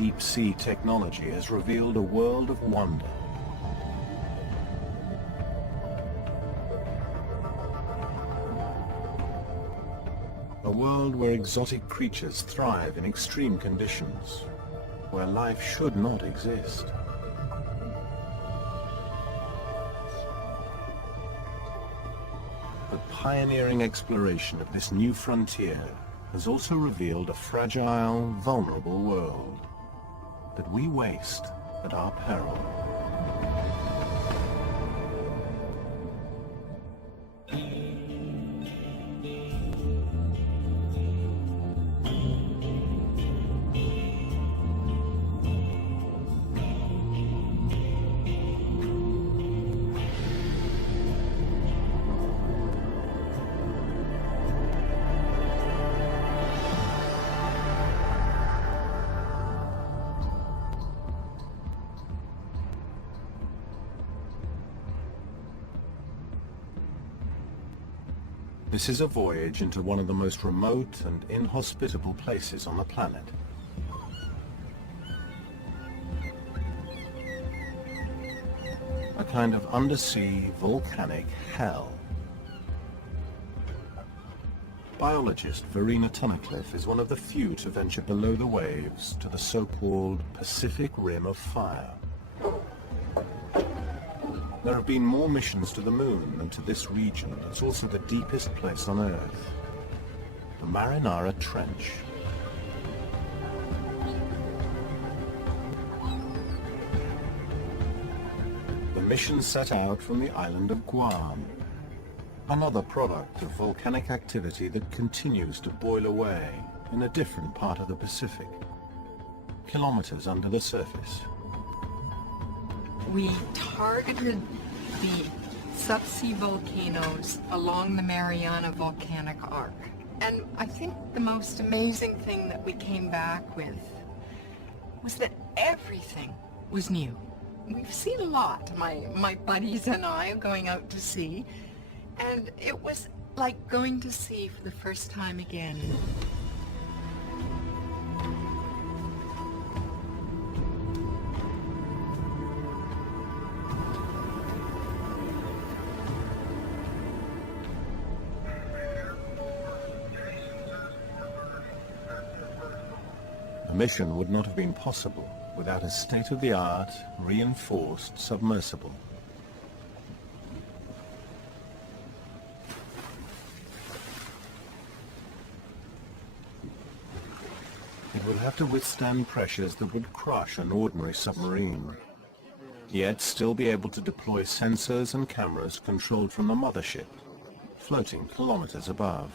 deep-sea technology has revealed a world of wonder. A world where exotic creatures thrive in extreme conditions, where life should not exist. But pioneering exploration of this new frontier has also revealed a fragile, vulnerable world that we waste at our peril. This is a voyage into one of the most remote and inhospitable places on the planet. A kind of undersea volcanic hell. Biologist Verena Tunnicliffe is one of the few to venture below the waves to the so-called Pacific Rim of Fire. There have been more missions to the moon than to this region. It's also the deepest place on Earth. The Marinara Trench. The mission set out from the island of Guam, another product of volcanic activity that continues to boil away in a different part of the Pacific, kilometers under the surface. We targeted the subsea volcanoes along the Mariana Volcanic Arc. And I think the most amazing thing that we came back with was that everything was new. We've seen a lot, my buddies and I, going out to sea, and it was like going to sea for the first time again. The mission would not have been possible without a state-of-the-art, reinforced submersible. It would have to withstand pressures that would crush an ordinary submarine, yet still be able to deploy sensors and cameras controlled from the mothership, floating kilometers above.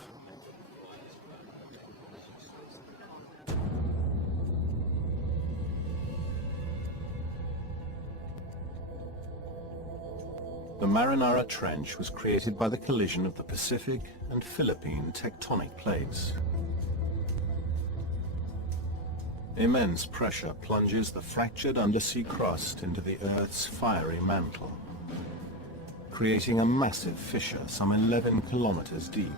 The Marinara Trench was created by the collision of the Pacific and Philippine tectonic plates. Immense pressure plunges the fractured undersea crust into the Earth's fiery mantle, creating a massive fissure some 11 kilometers deep.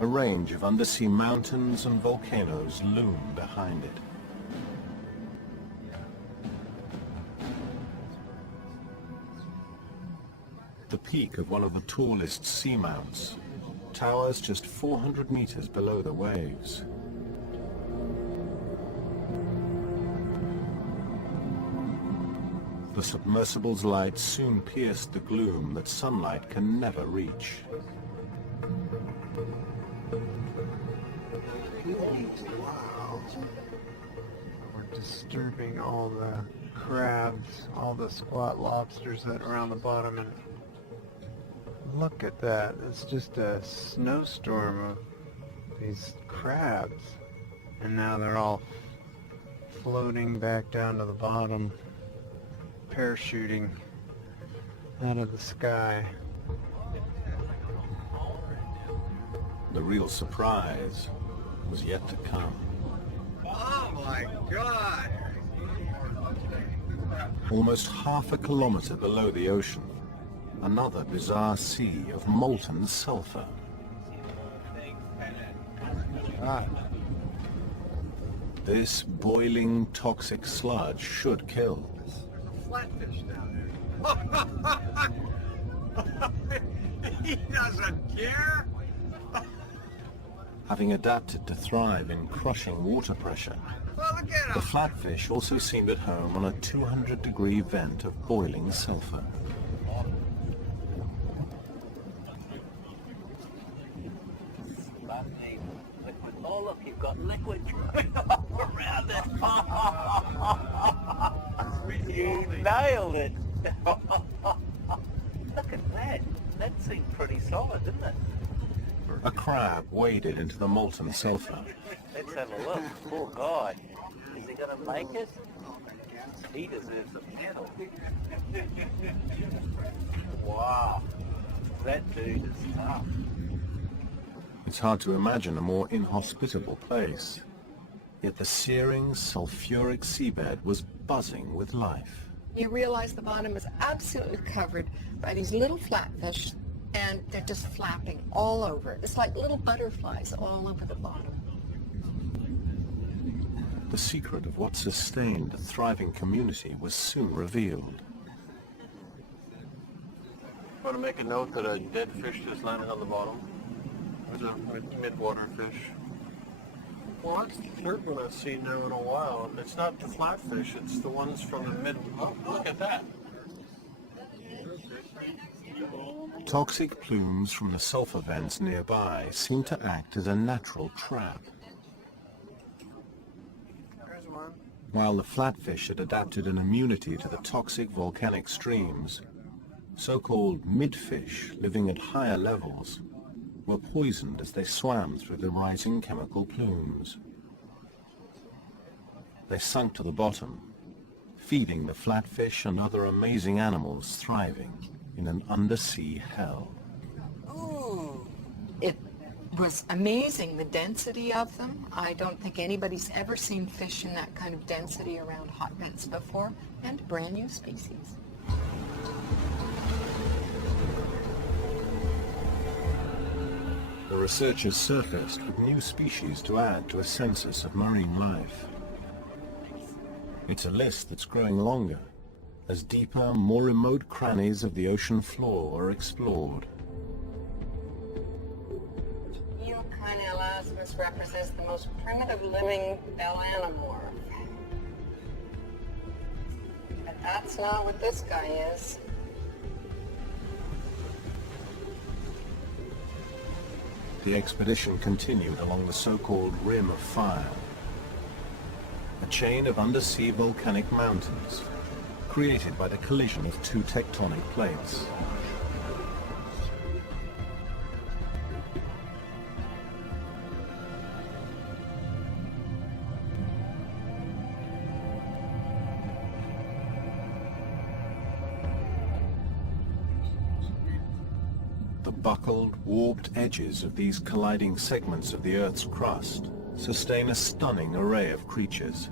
A range of undersea mountains and volcanoes loom behind it. The peak of one of the tallest seamounts towers just 400 meters below the waves. The submersible's light soon pierced the gloom that sunlight can never reach. Wow. We're disturbing all the crabs, all the squat lobsters that are on the bottom, and look at that. It's just a snowstorm of these crabs. And now they're all floating back down to the bottom, parachuting out of the sky. The real surprise was yet to come. Oh my God! Almost half a kilometer below the ocean, another bizarre sea of molten sulfur. God. This boiling toxic sludge should kill. Flatfish down there. He doesn't care. Having adapted to thrive in crushing water pressure, Oh, look at the him. flatfish also seemed at home on a 200-degree vent of boiling sulfur. Oh look, you've got liquid dripping all around it. You nailed it. Look at that. That seemed pretty solid, didn't it? A crab waded into the molten sulfur. Let's have a look. Poor guy. Is he going to make it? He deserves a medal. Wow. That dude is tough. It's hard to imagine a more inhospitable place. Yet the searing, sulfuric seabed was buzzing with life. You realize the bottom is absolutely covered by these little flatfish, and they're just flapping all over. It's like little butterflies all over the bottom. The secret of what sustained a thriving community was soon revealed. I want to make a note that a dead fish just landed on the bottom. It was a mid-water fish. Well, that's the third one I've seen now in a while. It's not the flatfish, it's the ones from the mid... Oh, look at that. Toxic plumes from the sulfur vents nearby seemed to act as a natural trap. There's one. While the flatfish had adapted an immunity to the toxic volcanic streams, so-called midfish living at higher levels were poisoned as they swam through the rising chemical plumes. They sunk to the bottom, feeding the flatfish and other amazing animals thriving in an undersea hell. Ooh. It was amazing, the density of them. I don't think anybody's ever seen fish in that kind of density around hot vents before, and a brand new species. The researchers surfaced with new species to add to a census of marine life. It's a list that's growing longer as deeper, more remote crannies of the ocean floor are explored. Elasmus represents the most primitive living balanomorph. But that's not what this guy is. The expedition continued along the so-called Rim of Fire, a chain of undersea volcanic mountains created by the collision of two tectonic plates. The buckled, warped edges of these colliding segments of the Earth's crust sustain a stunning array of creatures,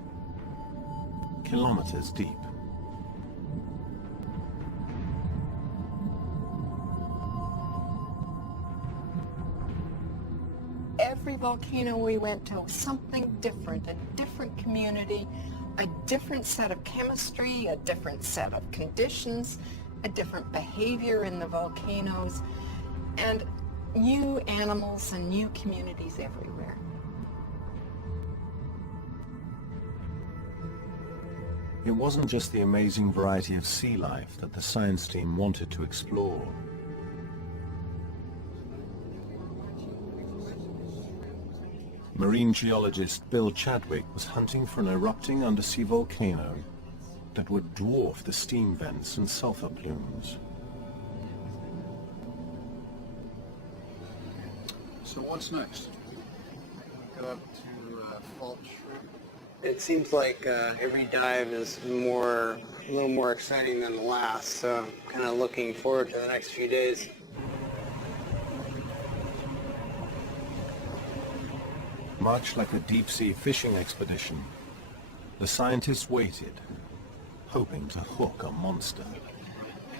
kilometers deep. Every volcano we went to was something different, a different community, a different set of chemistry, a different set of conditions, a different behavior in the volcanoes, and new animals and new communities everywhere. It wasn't just the amazing variety of sea life that the science team wanted to explore. Marine geologist Bill Chadwick was hunting for an erupting undersea volcano that would dwarf the steam vents and sulfur plumes. So what's next? Go up to Fault Shrimp. It seems like every dive is a little more exciting than the last, so I'm kind of looking forward to the next few days. Much like a deep-sea fishing expedition, the scientists waited, hoping to hook a monster.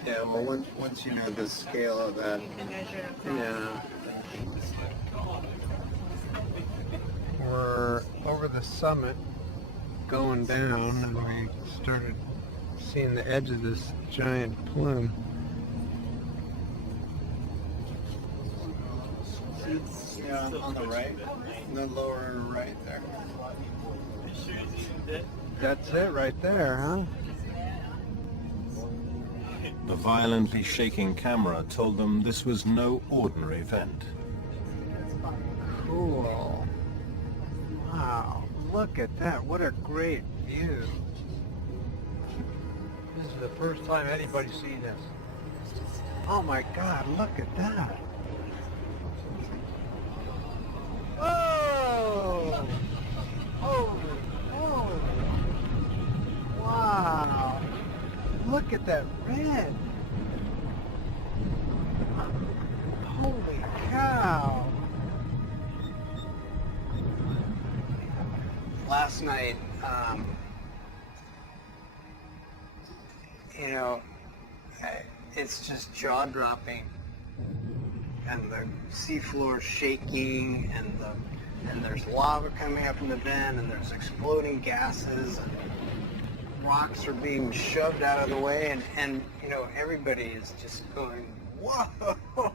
Yeah, well, once you know the scale of that, yeah. We're over the summit going down, and we started seeing the edge of this giant plume. Yeah, on the right, the lower right there. That's it right there, huh? The violently shaking camera told them this was no ordinary event. Cool. Wow, look at that. What a great view. This is the first time anybody's seen this. Oh my God, look at that. Oh! Oh! Oh! Wow! Look at that red! Holy cow! Last night, you know, it's just jaw-dropping, and the seafloor shaking, and there's lava coming up in the vent, and there's exploding gases, and rocks are being shoved out of the way, and you know, everybody is just going, whoa!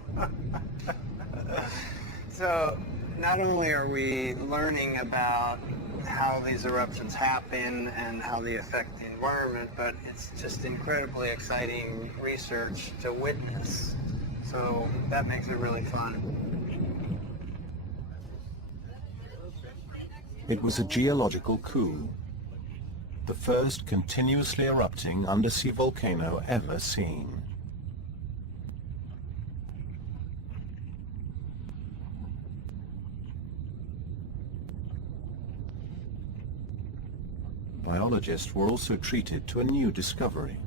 So not only are we learning about how these eruptions happen and how they affect the environment, but it's just incredibly exciting research to witness. So that makes it really fun. It was a geological coup, the first continuously erupting undersea volcano ever seen. Biologists were also treated to a new discovery.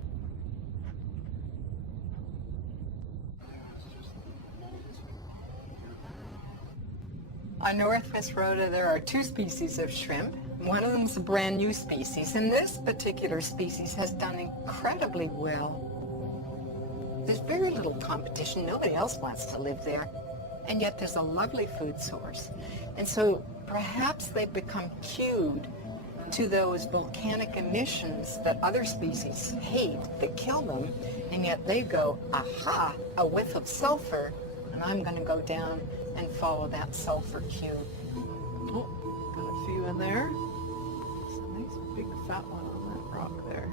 On Northwest Rhoda, there are 2 species of shrimp. One of them is a brand new species, and this particular species has done incredibly well. There's very little competition. Nobody else wants to live there. And yet there's a lovely food source. And so perhaps they've become cued to those volcanic emissions that other species hate, that kill them, and yet they go, aha, a whiff of sulfur, and I'm going to go down and follow that sulfur cue. Oh, got a few in there. There's a nice big fat one on that rock there.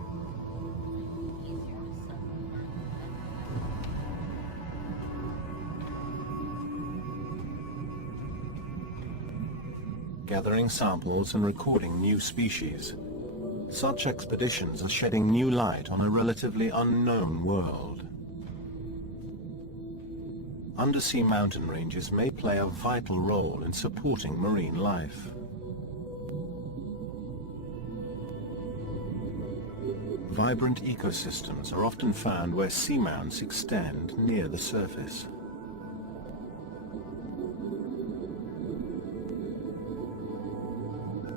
Gathering samples and recording new species. Such expeditions are shedding new light on a relatively unknown world. Undersea mountain ranges may play a vital role in supporting marine life. Vibrant ecosystems are often found where seamounts extend near the surface.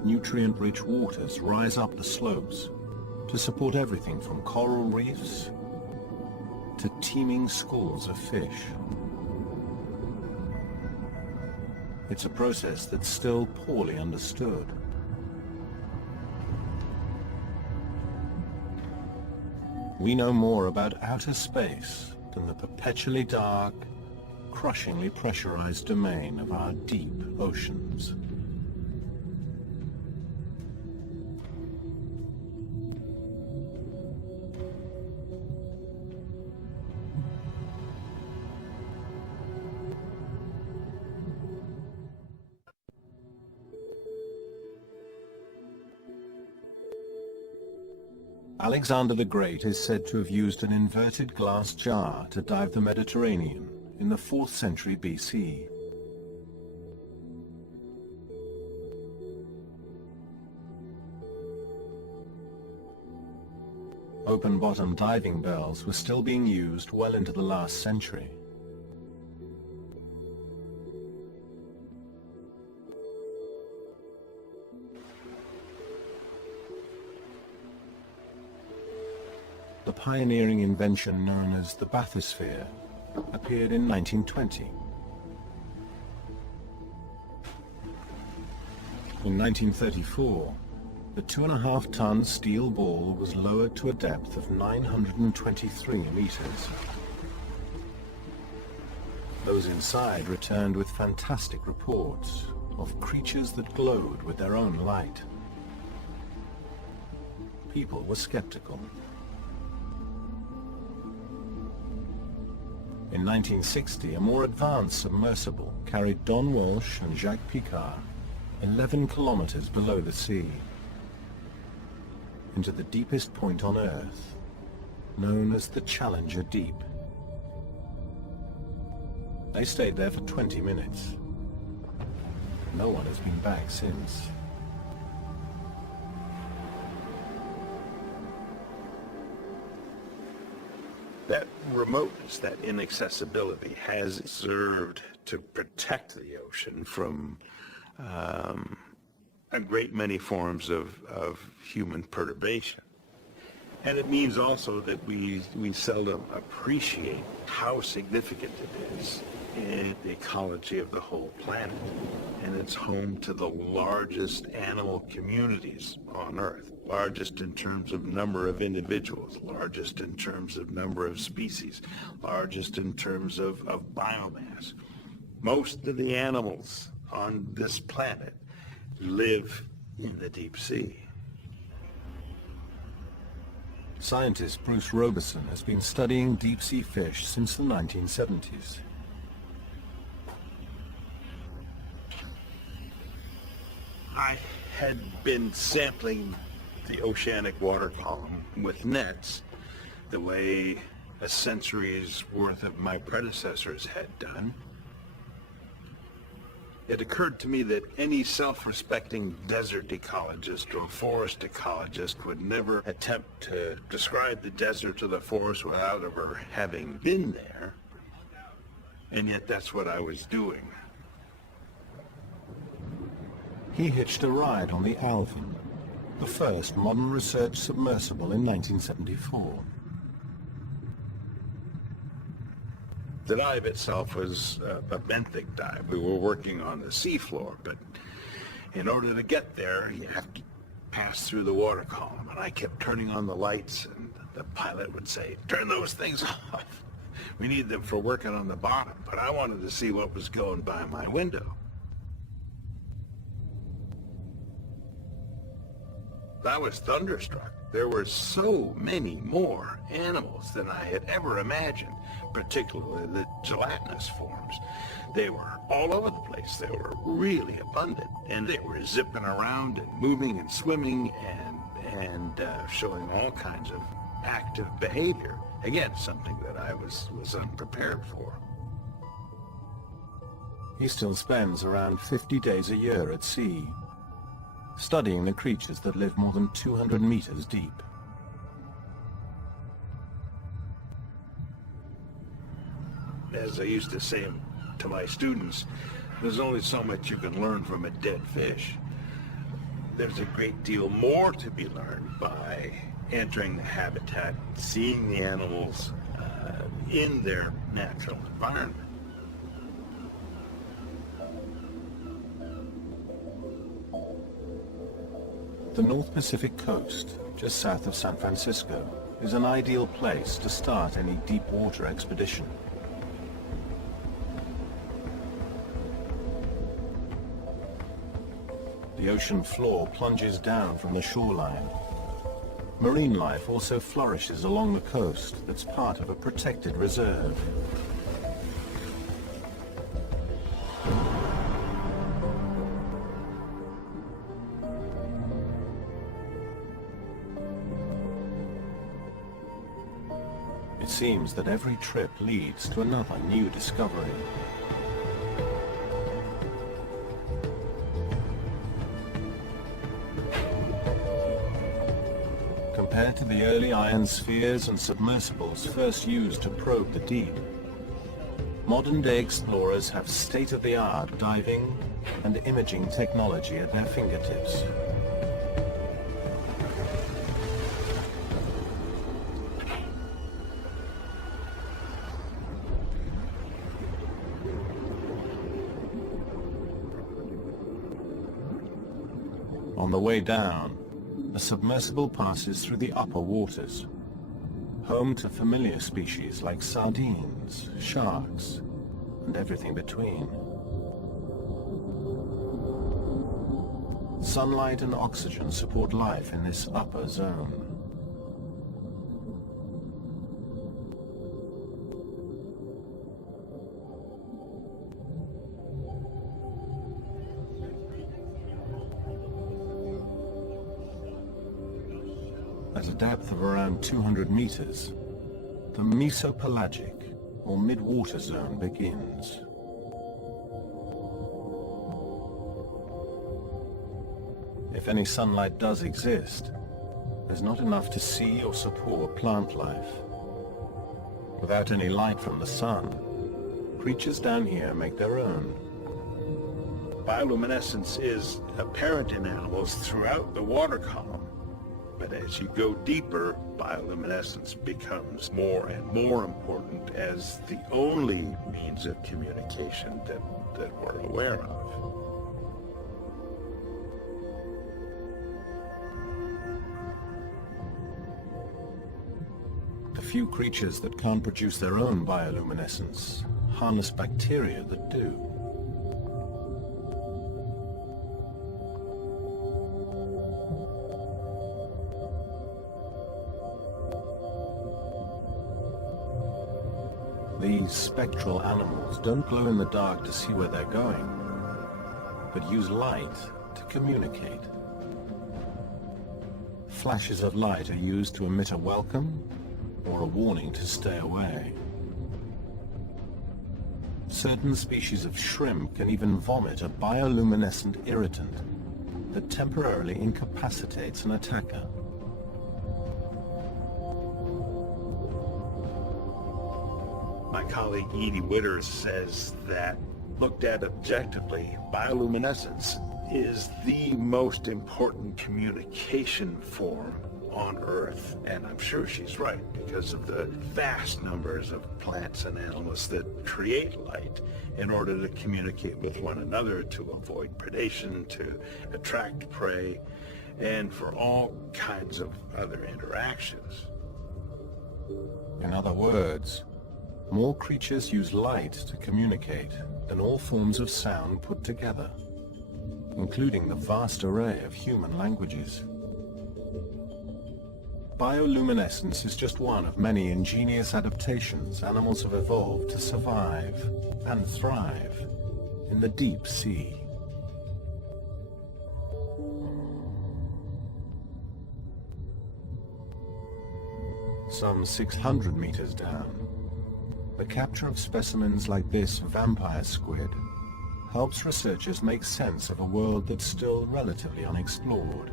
Nutrient-rich waters rise up the slopes to support everything from coral reefs to teeming schools of fish. It's a process that's still poorly understood. We know more about outer space than the perpetually dark, crushingly pressurized domain of our deep oceans. Alexander the Great is said to have used an inverted glass jar to dive the Mediterranean in the 4th century BC. Open-bottom diving bells were still being used well into the last century. The pioneering invention known as the bathysphere appeared in 1920. In 1934, The 2.5-ton steel ball was lowered to a depth of 923 meters. Those inside returned with fantastic reports of creatures that glowed with their own light. People were skeptical. In 1960, a more advanced submersible carried Don Walsh and Jacques Picard 11 kilometers below the sea, into the deepest point on Earth, known as the Challenger Deep. They stayed there for 20 minutes. No one has been back since. That remoteness, that inaccessibility has served to protect the ocean from a great many forms of human perturbation. And it means also that we seldom appreciate how significant it is in the ecology of the whole planet. And it's home to the largest animal communities on Earth, largest in terms of number of individuals, largest in terms of number of species, largest in terms of biomass. Most of the animals on this planet live in the deep sea. Scientist Bruce Robeson has been studying deep-sea fish since the 1970s. I had been sampling the oceanic water column with nets the way a century's worth of my predecessors had done. It occurred to me that any self-respecting desert ecologist or forest ecologist would never attempt to describe the desert or the forest without ever having been there. And yet that's what I was doing. He hitched a ride on the Alvin, the first modern research submersible in 1974. The dive itself was a benthic dive. We were working on the seafloor, but in order to get there, you have to pass through the water column. And I kept turning on the lights, and the pilot would say, "Turn those things off. We need them for working on the bottom." But I wanted to see what was going by my window. I was thunderstruck. There were so many more animals than I had ever imagined, particularly the gelatinous forms. They were all over the place. They were really abundant, and they were zipping around and moving and swimming and showing all kinds of active behavior. Again, something that I was unprepared for. He still spends around 50 days a year at sea, studying the creatures that live more than 200 meters deep. As I used to say to my students, there's only so much you can learn from a dead fish. There's a great deal more to be learned by entering the habitat, seeing the animals in their natural environment. The North Pacific coast, just south of San Francisco, is an ideal place to start any deep water expedition. The ocean floor plunges down from the shoreline. Marine life also flourishes along the coast that's part of a protected reserve. It seems that every trip leads to another new discovery. Compared to the early iron spheres and submersibles first used to probe the deep, modern-day explorers have state-of-the-art diving and imaging technology at their fingertips. On the way down, the submersible passes through the upper waters, home to familiar species like sardines, sharks, and everything between. Sunlight and oxygen support life in this upper zone. At a depth of around 200 meters, the mesopelagic, or mid-water zone, begins. If any sunlight does exist, there's not enough to see or support plant life. Without any light from the sun, creatures down here make their own. Bioluminescence is apparent in animals throughout the water column, but as you go deeper, bioluminescence becomes more and more important as the only means of communication that we're aware of. The few creatures that can't produce their own bioluminescence harness bacteria that do. These spectral animals don't glow in the dark to see where they're going, but use light to communicate. Flashes of light are used to emit a welcome or a warning to stay away. Certain species of shrimp can even vomit a bioluminescent irritant that temporarily incapacitates an attacker. My colleague Edie Witter says that, looked at objectively, bioluminescence is the most important communication form on Earth, and I'm sure she's right because of the vast numbers of plants and animals that create light in order to communicate with one another, to avoid predation, to attract prey, and for all kinds of other interactions. In other words, more creatures use light to communicate than all forms of sound put together, including the vast array of human languages. Bioluminescence is just one of many ingenious adaptations animals have evolved to survive and thrive in the deep sea. Some 600 meters down, the capture of specimens like this vampire squid helps researchers make sense of a world that's still relatively unexplored.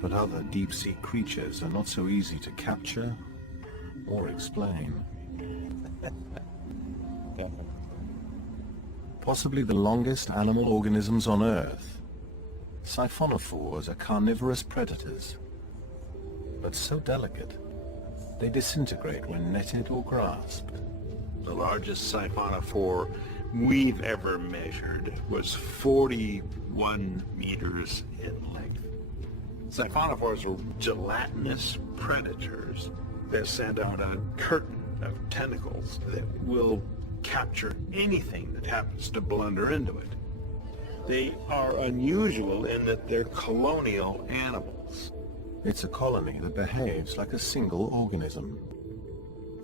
But other deep-sea creatures are not so easy to capture or explain. Possibly the longest animal organisms on Earth, siphonophores are carnivorous predators, but so delicate they disintegrate when netted or grasped. The largest siphonophore we've ever measured was 41 meters in length. Siphonophores are gelatinous predators that send out a curtain of tentacles that will capture anything that happens to blunder into it. They are unusual in that they're colonial animals. It's a colony that behaves like a single organism.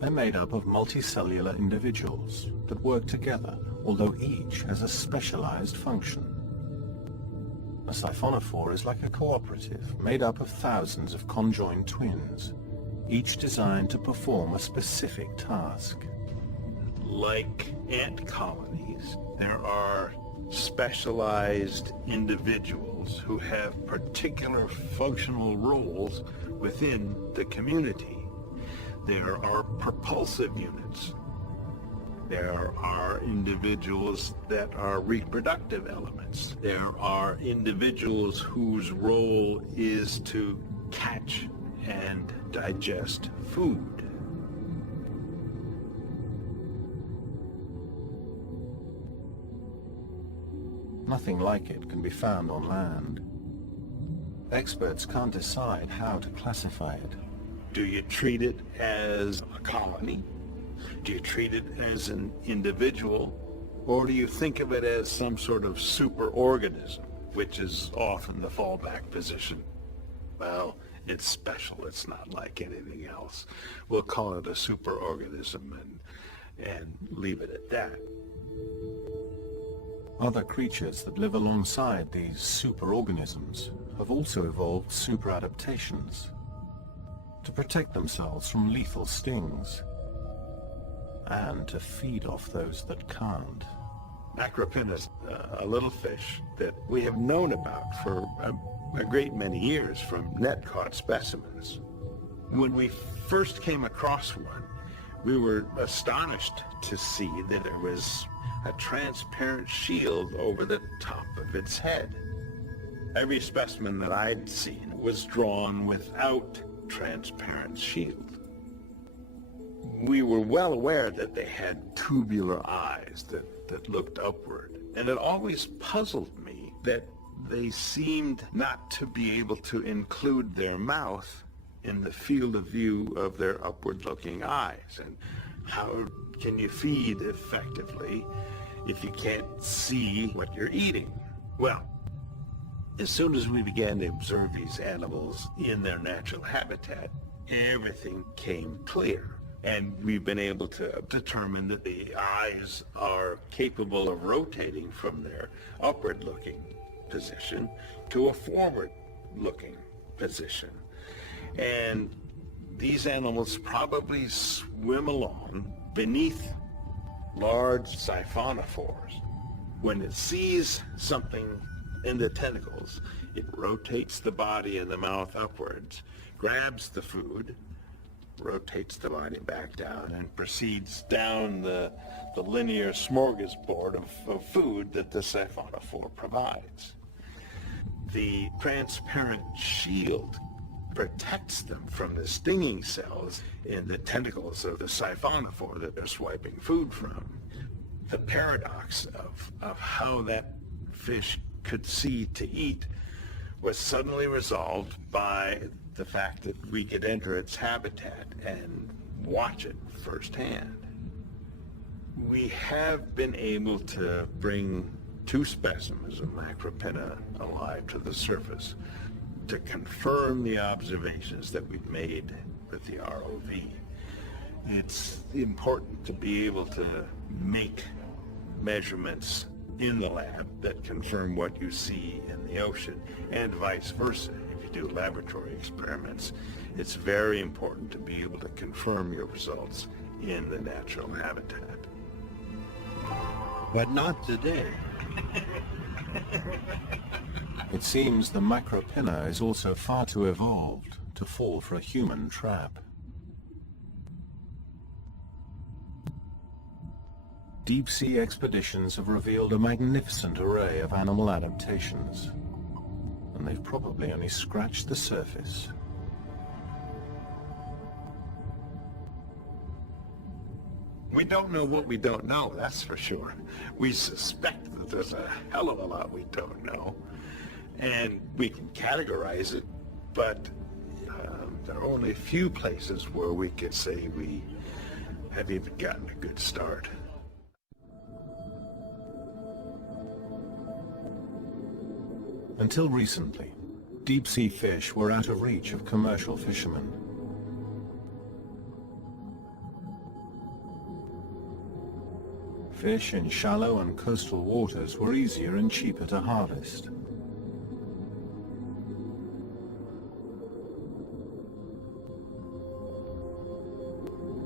They're made up of multicellular individuals that work together, although each has a specialized function. A siphonophore is like a cooperative made up of thousands of conjoined twins, each designed to perform a specific task. Like ant colonies, there are specialized individuals who have particular functional roles within the community. There are propulsive units. There are individuals that are reproductive elements. There are individuals whose role is to catch and digest food. Nothing like it can be found on land. Experts can't decide how to classify it. Do you treat it as a colony? Do you treat it as an individual? Or do you think of it as some sort of superorganism, which is often the fallback position? Well, it's special. It's not like anything else. We'll call it a superorganism and leave it at that. Other creatures that live alongside these superorganisms have also evolved superadaptations to protect themselves from lethal stings and to feed off those that can't. Macropina is a little fish that we have known about for a great many years from net-caught specimens. When we first came across one, we were astonished to see that there was a transparent shield over the top of its head. Every specimen that I'd seen was drawn without transparent shield. We were well aware that they had tubular eyes that looked upward, and it always puzzled me that they seemed not to be able to include their mouth in the field of view of their upward-looking eyes. And how can you feed effectively if you can't see what you're eating? Well, as soon as we began to observe these animals in their natural habitat, everything came clear. And we've been able to determine that the eyes are capable of rotating from their upward-looking position to a forward-looking position. And these animals probably swim along beneath large siphonophores. When it sees something in the tentacles, it rotates the body and the mouth upwards, grabs the food, rotates the body back down, and proceeds down the linear smorgasbord of food that the siphonophore provides. The transparent shield protects them from the stinging cells in the tentacles of the siphonophore that they're swiping food from. The paradox of how that fish could see to eat was suddenly resolved by the fact that we could enter its habitat and watch it firsthand. We have been able to bring 2 specimens of Macropina alive to the surface to confirm the observations that we've made with the ROV. It's important to be able to make measurements in the lab that confirm what you see in the ocean, and vice versa. If you do laboratory experiments, it's very important to be able to confirm your results in the natural habitat. But not today. It seems the Macropina is also far too evolved to fall for a human trap. Deep-sea expeditions have revealed a magnificent array of animal adaptations, and they've probably only scratched the surface. We don't know what we don't know, that's for sure. We suspect that there's a hell of a lot we don't know, and we can categorize it, but there are only a few places where we could say we have even gotten a good start. Until recently, deep-sea fish were out of reach of commercial fishermen. Fish in shallow and coastal waters were easier and cheaper to harvest.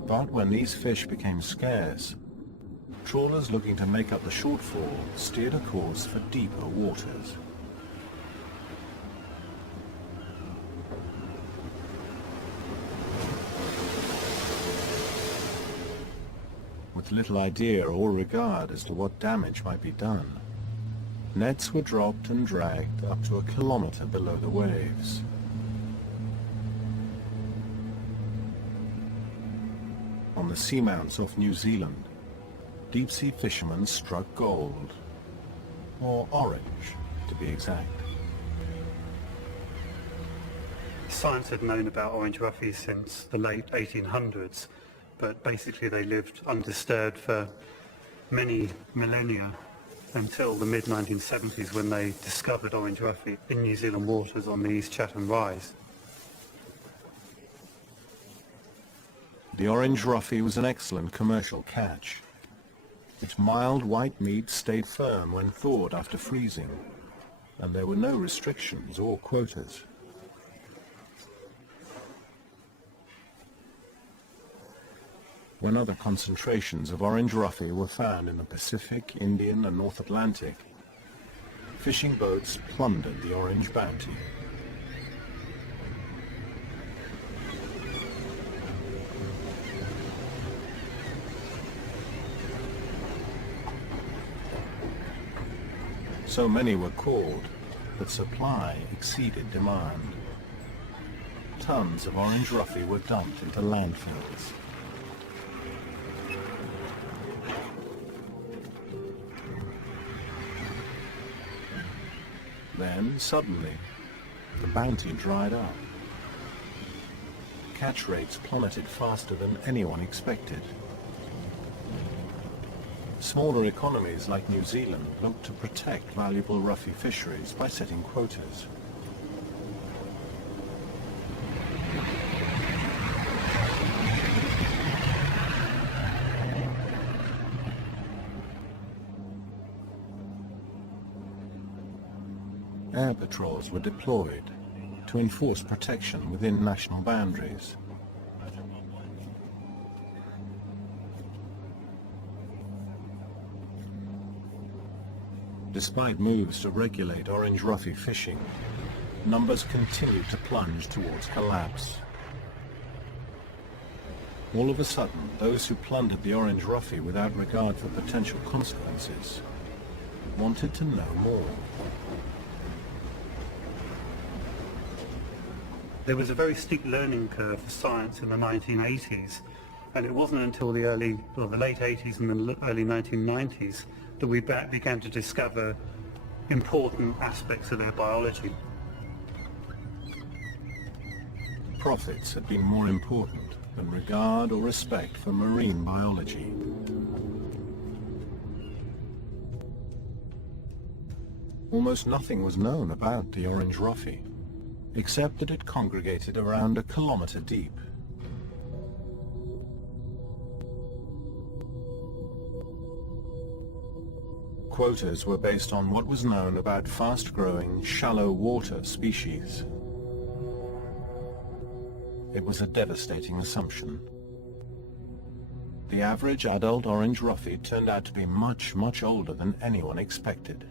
But when these fish became scarce, trawlers looking to make up the shortfall steered a course for deeper waters. With little idea or regard as to what damage might be done, nets were dropped and dragged up to a kilometer below the waves. on the seamounts off New Zealand, deep-sea fishermen struck gold, or orange, to be exact. Science had known about orange roughies since the late 1800s, but basically they lived undisturbed for many millennia until the mid-1970s when they discovered orange roughy in New Zealand waters on the East Chatham Rise. The orange roughy was an excellent commercial catch. Its mild white meat stayed firm when thawed after freezing, and there were no restrictions or quotas. When other concentrations of orange roughy were found in the Pacific, Indian and North Atlantic, fishing boats plundered the orange bounty. So many were caught that supply exceeded demand. Tons of orange roughy were dumped into landfills. Then, suddenly, the bounty dried up. Catch rates plummeted faster than anyone expected. Smaller economies like New Zealand looked to protect valuable roughy fisheries by setting quotas. Air patrols were deployed to enforce protection within national boundaries. Despite moves to regulate orange roughy fishing, numbers continued to plunge towards collapse. All of a sudden, those who plundered the orange roughy without regard for potential consequences wanted to know more. There was a very steep learning curve for science in the 1980s, and it wasn't until the late 80s and the early 1990s that we began to discover important aspects of their biology. Profits had been more important than regard or respect for marine biology. Almost nothing was known about the orange roughy, except that it congregated around a kilometer deep. Quotas were based on what was known about fast-growing, shallow water species. It was a devastating assumption. The average adult orange roughy turned out to be much, much older than anyone expected.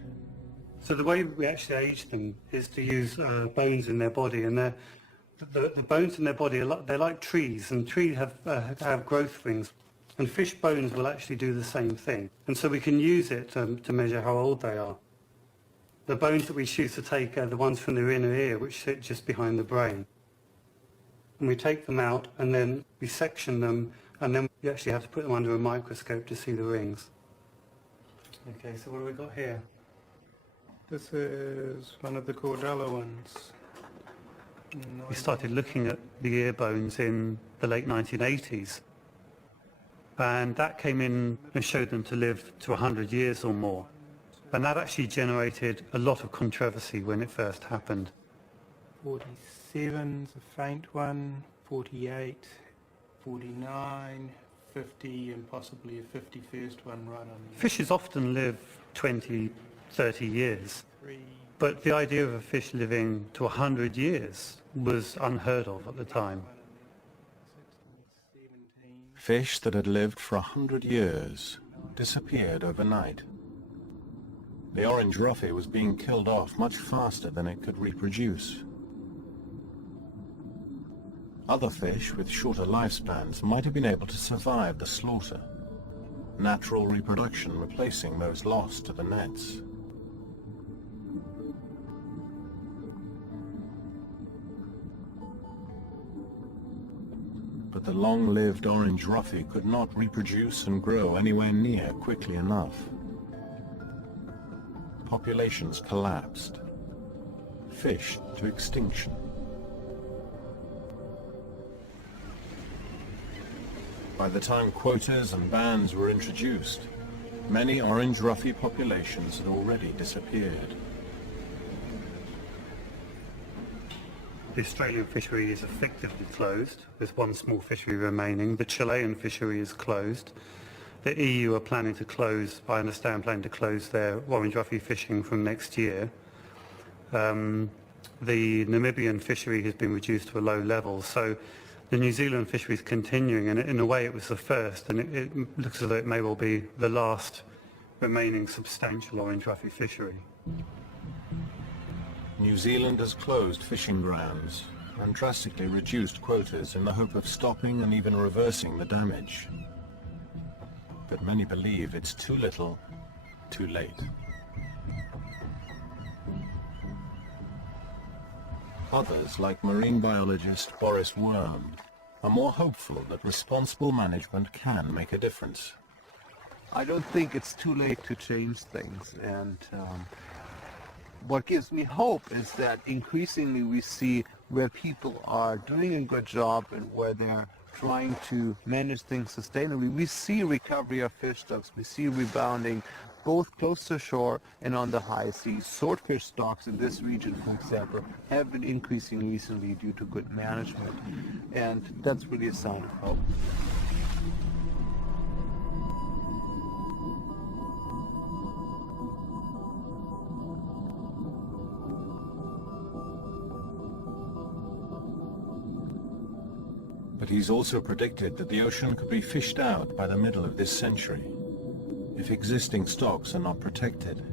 So the way we actually age them is to use bones in their body, and the bones in their body they're like trees, and trees have growth rings, and fish bones will actually do the same thing. And so we can use it to measure how old they are. The bones that we choose to take are the ones from their inner ear, which sit just behind the brain. And we take them out, and then we section them, and then we actually have to put them under a microscope to see the rings. Okay, so what do we got here? This is one of the Cordella ones. We started looking at the ear bones in the late 1980s, and that came in and showed them to live to 100 years or more. And that actually generated a lot of controversy when it first happened. 47's a faint one, 48, 49, 50, and possibly a 51st one right on the Fishes often live 20, 30 years, but the idea of a fish living to 100 years was unheard of at the time. Fish that had lived for 100 years disappeared overnight. The orange roughy was being killed off much faster than it could reproduce. Other fish with shorter lifespans might have been able to survive the slaughter, natural reproduction replacing those lost to the nets. but the long-lived orange roughy could not reproduce and grow anywhere near quickly enough. Populations collapsed, fish to extinction. By the time quotas and bans were introduced, many orange roughy populations had already disappeared. The Australian fishery is effectively closed. There's one small fishery remaining. The Chilean fishery is closed. The EU are planning to close, I understand, planning to close their orange roughy fishing from next year. The Namibian fishery has been reduced to a low level. So the New Zealand fishery is continuing, and in a way it was the first, and it looks as though it may well be the last remaining substantial orange roughy fishery. New Zealand has closed fishing grounds and drastically reduced quotas in the hope of stopping and even reversing the damage. But many believe it's too little, too late. Others, like marine biologist Boris Worm, are more hopeful that responsible management can make a difference. I don't think it's too late to change things, and what gives me hope is that increasingly we see where people are doing a good job and where they're trying to manage things sustainably. We see recovery of fish stocks, we see rebounding both close to shore and on the high seas. Swordfish stocks in this region, for example, have been increasing recently due to good management, and that's really a sign of hope. But he's also predicted that the ocean could be fished out by the middle of this century if existing stocks are not protected.